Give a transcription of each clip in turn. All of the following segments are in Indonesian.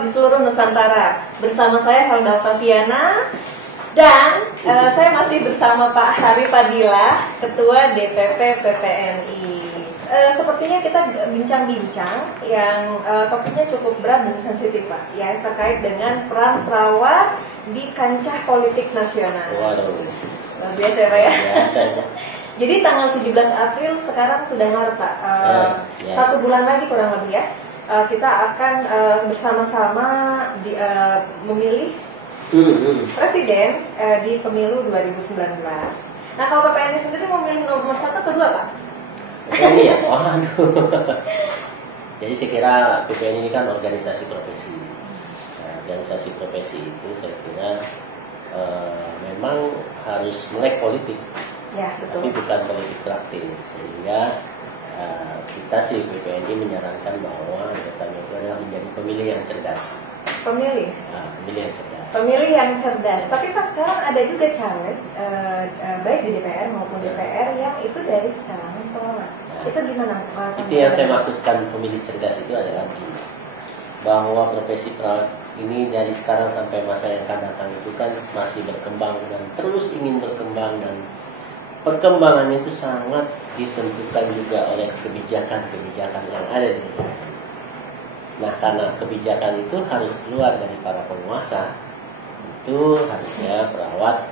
perawat di seluruh Nusantara. Bersama saya Helda Octaviana dan saya masih bersama Pak Hari Padilla, Ketua DPP PPNI. Sepertinya kita bincang-bincang yang topiknya cukup berat dan sensitif, Pak, ya, terkait dengan peran perawat di kancah politik nasional. Waduh. Luar biasa ya, Pak ya. Biasa ya. Jadi tanggal 17 April sekarang sudah Maret, Pak. Ya. 1 bulan lagi kurang lebih ya. Kita akan bersama-sama memilih presiden di pemilu 2019. Nah, kalau PPNI sendiri memilih nomor 1 atau 2, Pak? PPNI ya? Waduh. Jadi saya kira PPNI ini kan organisasi profesi. Nah, organisasi profesi itu saya kira memang harus melek politik. Ya, betul. Tapi bukan politik praktis. Sehingga kita sih PPNI menyarankan bahwa anggotanya itu adalah menjadi pemilih yang cerdas. Pemilih? Pemilih yang cerdas. Pemilih yang cerdas. Tapi Pak, sekarang ada juga caleg baik di DPR maupun DPR yang itu dari kalangan perawat. Itu gimana? Itu yang saya maksudkan pemilih cerdas itu adalah begini, bahwa profesi perawat ini dari sekarang sampai masa yang akan datang itu kan masih berkembang dan terus ingin berkembang, dan perkembangannya itu sangat ditentukan juga oleh kebijakan-kebijakan yang ada di negara. Nah, karena kebijakan itu harus keluar dari para penguasa, itu harusnya perawat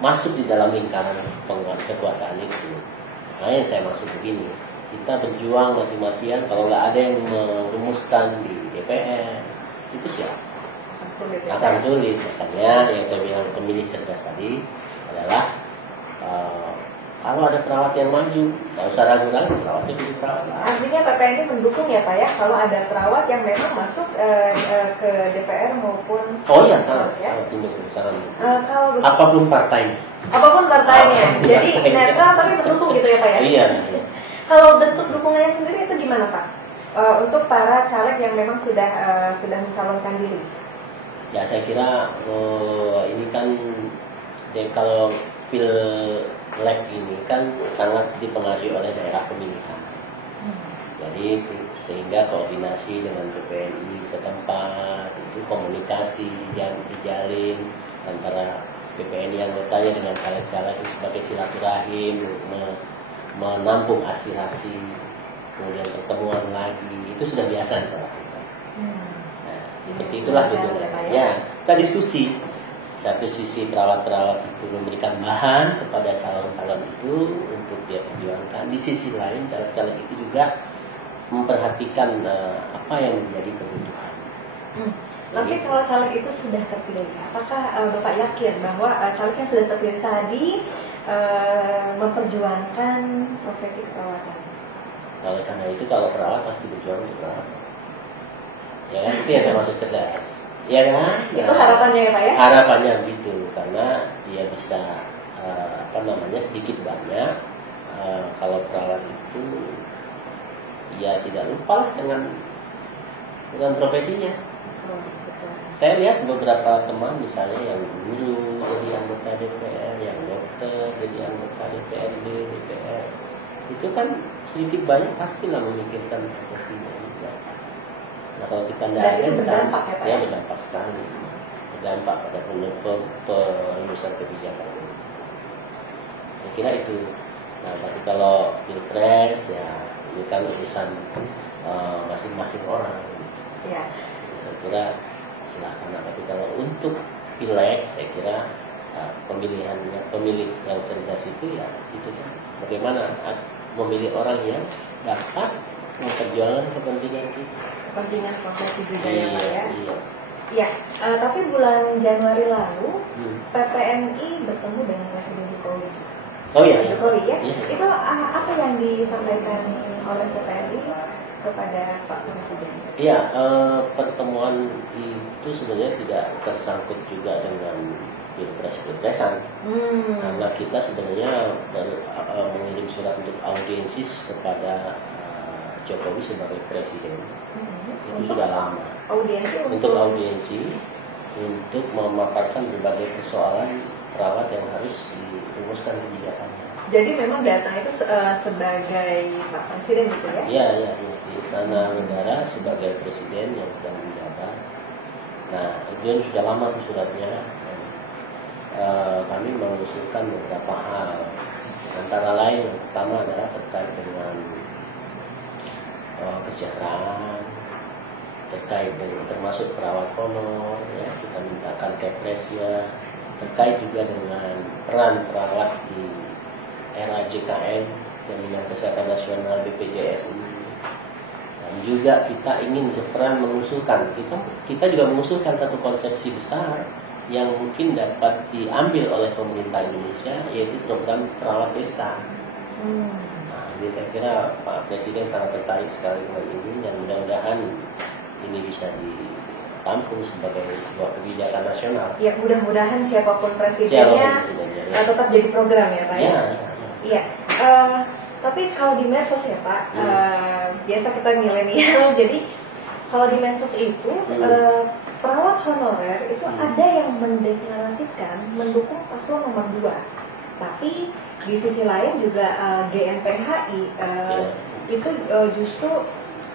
masuk di dalam lingkaran kekuasaan itu. Nah, yang saya maksud begini, kita berjuang mati-matian kalau nggak ada yang merumuskan di DPR, itu siapa? Akan sulit. Makanya yang saya bilang pemilih cerdas tadi adalah kalau ada perawat yang maju, nggak usah ragu-ragu, perawatnya jadi perawat. Artinya PPNI mendukung ya, Pak ya, kalau ada perawat yang memang masuk ke DPR maupun sangat mendukung, sangat mendukung. Kalau apapun partainya. Apapun partainya. Jadi netral tapi mendukung gitu ya, Pak ya. Iya. Kalau bentuk dukungannya sendiri itu gimana, Pak? Untuk para caleg yang memang sudah mencalonkan diri. Ya, saya kira ini kan kalau Pileg ini kan sangat dipengaruhi oleh daerah pemilihan. Jadi sehingga koordinasi dengan PPNI setempat, itu komunikasi yang dijalin antara PPNI anggotanya dengan caleg-caleg itu sebagai silaturahim, menampung aspirasi, kemudian pertemuan lagi, itu sudah biasa dilakukan. Nah, seperti itulah tujuannya. Ya, kita diskusi. Satu sisi perawat-perawat itu memberikan bahan kepada calon-calon itu untuk dia perjuangkan. Di sisi lain caleg-caleg itu juga memperhatikan apa yang menjadi kebutuhan. Tapi kalau caleg itu sudah terpilih, apakah Bapak yakin bahwa caleg yang sudah terpilih tadi memperjuangkan profesi keperawatan? Oleh karena itu kalau perawat pasti berjuang untuk perawat. Ya kan, itu yang saya maksud cerdas. Ya kan? Itu harapannya ya, Pak ya? Harapannya begitu, karena dia bisa sedikit banyak kalau perawat itu ya tidak lupa dengan profesinya. Betul. Saya lihat beberapa teman misalnya yang guru jadi anggota DPR, yang dokter jadi anggota DPRD, DPR, itu kan sedikit banyak pastilah memikirkan profesinya juga. Nah, kalau kita tidak berdampak ya, Pak? Ya, berdampak sekali, berdampak pada perumusan kebijakan. Saya kira itu. Nah, tapi kalau pilpres ya ini kan urusan masing-masing orang. Ya. Saya kira silakan. Tapi kalau untuk pileg, saya kira pemilih yang cerdas itu ya itu kan bagaimana memilih orang yang dapat memperjuangkan kepentingan kita. Kepentingan profesi juga ya, Pak ya. Iya. Ya, tapi bulan Januari lalu PPNI bertemu dengan Presiden Jokowi. Oh iya. Jokowi ya. Iya. Itu apa yang disampaikan oleh PPNI kepada Pak Presiden? Iya, pertemuan itu sebenarnya tidak tersangkut juga dengan pilpresan, karena kita sebenarnya mengirim surat untuk audiensi kepada Jokowi sebagai presiden. Itu sudah lama. Untuk audiensi untuk memaparkan berbagai persoalan perawat yang harus dirumuskan kebijakannya. Jadi memang datang itu sebagai Pak Presiden gitu ya? Iya, iya, di Istana Negara sebagai Presiden yang sedang menjabat. Nah, itu sudah lama tuh suratnya. Kami mengusulkan beberapa hal, antara lain yang pertama adalah terkait dengan kesejahteraan, terkait dengan termasuk perawat honor, ya kita mintakan kepresnya, terkait juga dengan peran perawat di era JKN, Jaminan Kesehatan Nasional BPJS ini. Dan juga kita ingin berperan mengusulkan, kita juga mengusulkan satu konsepsi besar yang mungkin dapat diambil oleh pemerintah Indonesia, yaitu program perawat desa. Nah, ini saya kira Pak Presiden sangat tertarik sekali dengan ini, dan mudah-mudahan ini bisa ditampung sebagai sebuah kebijakan nasional. Ya, mudah-mudahan siapapun presidennya tetap jadi program ya Pak ya? Iya. Tapi kalau di medsos ya Pak, biasa kita milenial, jadi kalau di medsos itu perawat honorer itu ada yang mendeklarasikan mendukung paslon nomor 2. Tapi di sisi lain juga GNPHI itu justru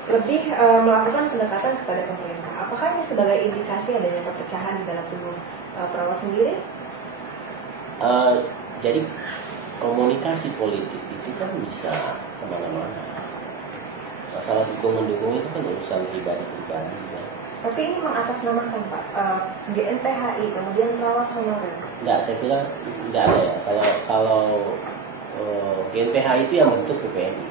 lebih melakukan pendekatan kepada pemerintah. Apakah ini sebagai indikasi adanya perpecahan di dalam tubuh perawat sendiri? Jadi komunikasi politik itu kan bisa kemana-mana. Masalah dukung-mendukung itu kan urusan pribadi-pribadi ya. Tapi ini mengatasnamakan Pak, GNPHI kemudian perawat honorer. Enggak, saya kira enggak ada ya. Kalau GNPHI itu yang bentuk PPNI.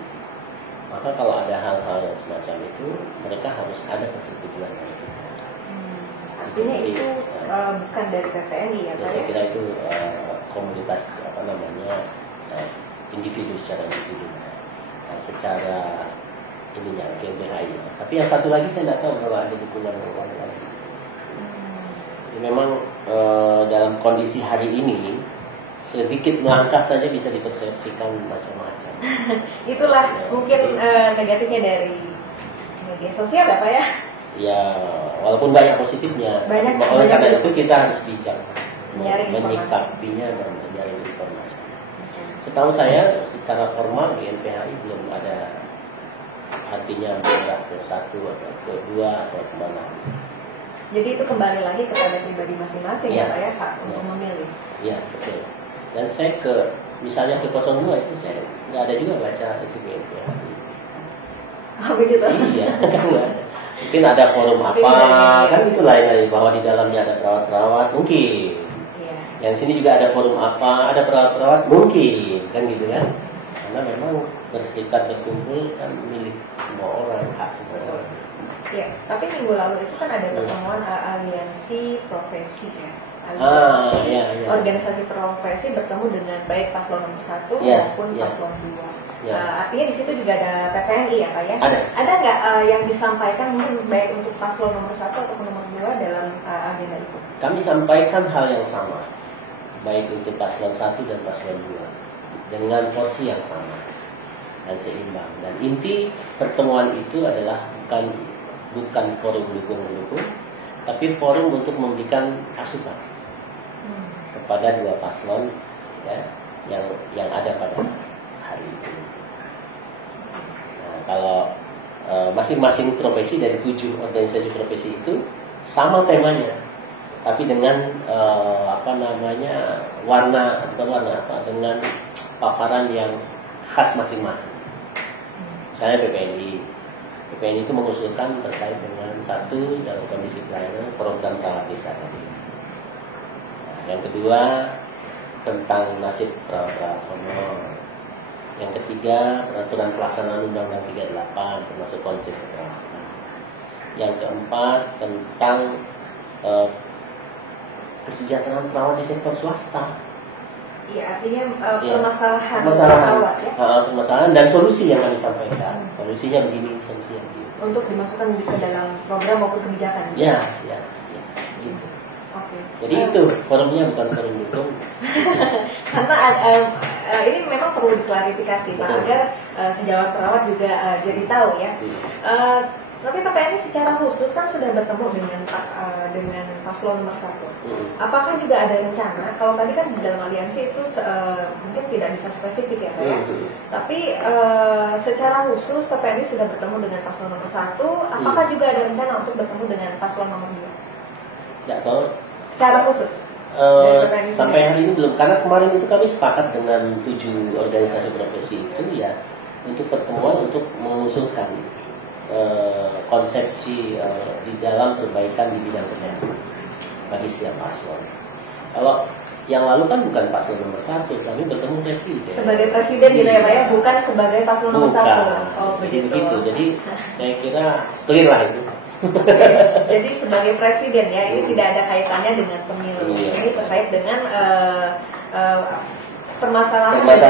Maka kalau ada hal-hal yang semacam itu, mereka harus ada persetujuan dari kita. Artinya itu bukan dari PPNI ya Pak? Saya kira itu komunitas individu secara individu. Secara ininya GNPHI. Tapi yang satu lagi saya tidak tahu kalau ada dukungan orang lagi. Memang dalam kondisi hari ini sedikit melangkah saja bisa dipersepsikan macam-macam. Itulah mungkin negatifnya dari media sosial ya Pak ya? Ya, walaupun banyak positifnya. Oleh karena itu kita harus bijak menyikapinya dan menyaring informasi. Setahu saya secara formal GNPHI belum ada artinya bergerak ke 1 atau ke 2 atau kemana. Jadi itu kembali lagi kepada pribadi masing-masing ya Pak ya, hak untuk memilih. Iya, betul. Dan saya misalnya ke 02 itu saya nggak ada juga baca itu GNPHI. Oh begitu? Iya, kan nggak ada. Mungkin ada forum apa, kan itu lain lagi, bahwa di dalamnya ada perawat-perawat, mungkin. Iya. Yang sini juga ada forum apa, ada perawat-perawat, mungkin, kan gitu kan. Karena memang berserikat berkumpul kan milik semua orang, hak semua orang. Ya, tapi minggu lalu itu kan ada pertemuan aliansi profesi ya. Organisasi profesi bertemu dengan baik paslon nomor 1 maupun paslon 2. Artinya di situ juga ada PPNI ya Pak ya? Ada nggak yang disampaikan mungkin baik untuk paslon nomor 1 atau nomor 2 dalam agenda itu? Kami sampaikan hal yang sama, baik untuk paslon 1 dan paslon 2, dengan porsi yang sama dan seimbang. Dan inti pertemuan itu adalah bukan forum dukung-mendukung, tapi forum untuk memberikan asuhan kepada 2 paslon ya, yang ada pada hari itu. Nah, kalau masing-masing profesi dari 7 organisasi profesi itu sama temanya, tapi dengan dengan paparan yang khas masing-masing. Misalnya PPNI itu mengusulkan terkait dengan 1 dalam kondisi pelayanan program perawat desa tadi. Nah, yang kedua tentang nasib perawat honor. Yang ketiga peraturan pelaksanaan Undang-Undang 38 termasuk konsep keperawatan. Yang keempat tentang kesejahteraan perawat di sektor swasta. Iya, artinya permasalahan perawat ya. Permasalahan dan solusi yang kami sampaikan. Solusinya begini, solusi yang begini. Untuk dimasukkan ke dalam program maupun kebijakan. Ya. Gitu. Oke. Jadi itu forumnya bukan forum dukung. Karena ini memang perlu diklarifikasi Pak, agar sejawat perawat juga jadi tahu ya. Tapi PPNI secara khusus kan sudah bertemu dengan paslon nomor 1. Apakah juga ada rencana? Kalau tadi kan di dalam aliansi itu mungkin tidak bisa spesifik ya, Pak ya. Tapi secara khusus PPNI sudah bertemu dengan paslon nomor 1. Apakah juga ada rencana untuk bertemu dengan paslon nomor 2? Ya, kalau secara khusus. Sampai hari ini belum, karena kemarin itu kami sepakat dengan 7 organisasi profesi itu ya untuk pertemuan untuk mengusulkan konsepsi di dalam perbaikan di bidang kesehatan bagi setiap paslon. Kalau yang lalu kan bukan paslon nomor 1, kami bertemu presiden. Sebagai presiden gitu ya Pak ya, bukan sebagai paslon nomor 1. Oh begitu. Jadi saya kira clear lah itu. Jadi sebagai presiden ya, ini tidak ada kaitannya dengan pemilu. Ini terkait dengan permasalahan yang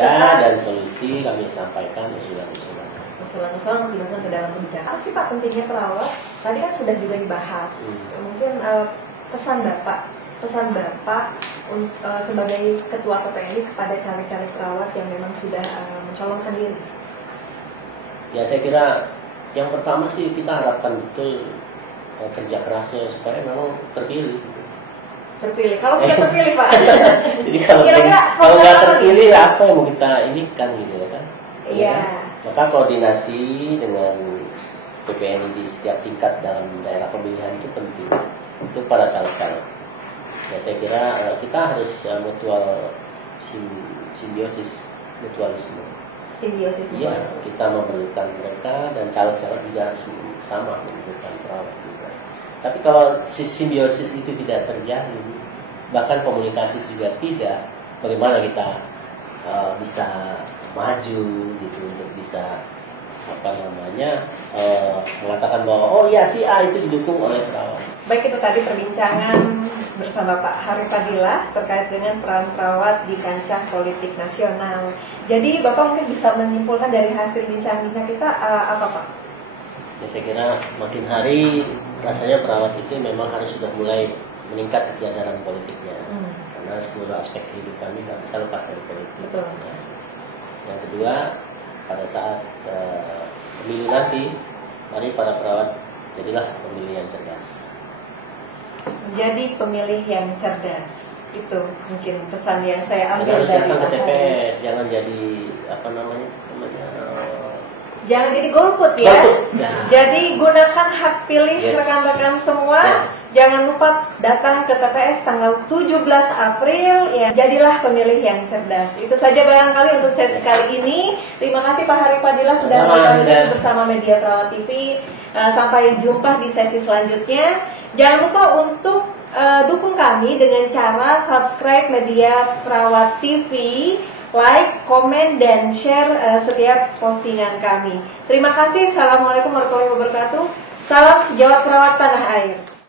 ada dan solusi kami sampaikan usulan-usulan ke dalam kebijakan. Apa sih Pak pentingnya perawat? Tadi kan sudah juga dibahas. Mungkin pesan Bapak sebagai ketua PPNI kepada caleg-caleg perawat yang memang sudah mencalonkan diri. Ya saya kira yang pertama sih kita harapkan betul kerja kerasnya supaya memang terpilih. Kalau tidak terpilih Pak. Jadi kalau nggak terpilih apa yang mau kita inikan gitu ya kan? Iya. Maka koordinasi dengan PPNI di setiap tingkat dalam daerah pemilihan itu penting untuk para caleg-caleg. Ya saya kira kita harus mutual simbiosis, mutualisme. Iya, kita memerlukan mereka dan caleg-caleg juga harus sama memerlukan perawat juga. Tapi kalau simbiosis itu tidak terjadi, bahkan komunikasi juga tidak, bagaimana kita bisa maju gitu untuk bisa mengatakan bahwa oh ya si A itu didukung oleh perawat. Baik, itu tadi perbincangan bersama Pak Hari Fadilah terkait dengan peran perawat di kancah politik nasional. Jadi Bapak mungkin bisa menyimpulkan dari hasil bincang-bincang kita apa Pak? Ya, saya kira makin hari rasanya perawat itu memang harus sudah mulai meningkat kesadaran politiknya. Karena seluruh aspek kehidupan ini nggak bisa lepas dari politik. Betul. Ya. Yang kedua, pada saat pemilu nanti, mari para perawat jadilah pemilih yang cerdas. Jadi pemilih yang cerdas, itu mungkin pesan yang saya ambil harus dari datang ke TPS, jangan jadi jangan jadi golput ya. Jadi gunakan hak pilih rekan-rekan semua. Jangan lupa datang ke TPS tanggal 17 April ya. Jadilah pemilih yang cerdas. Itu saja barangkali untuk sesi kali ini. Terima kasih Pak Hari Fadilah sudah bergabung bersama Media Perawat TV. Sampai jumpa di sesi selanjutnya. Jangan lupa untuk dukung kami dengan cara subscribe Media Perawat TV, like, komen, dan share setiap postingan kami. Terima kasih. Assalamualaikum warahmatullahi wabarakatuh. Salam sejawat perawat tanah air.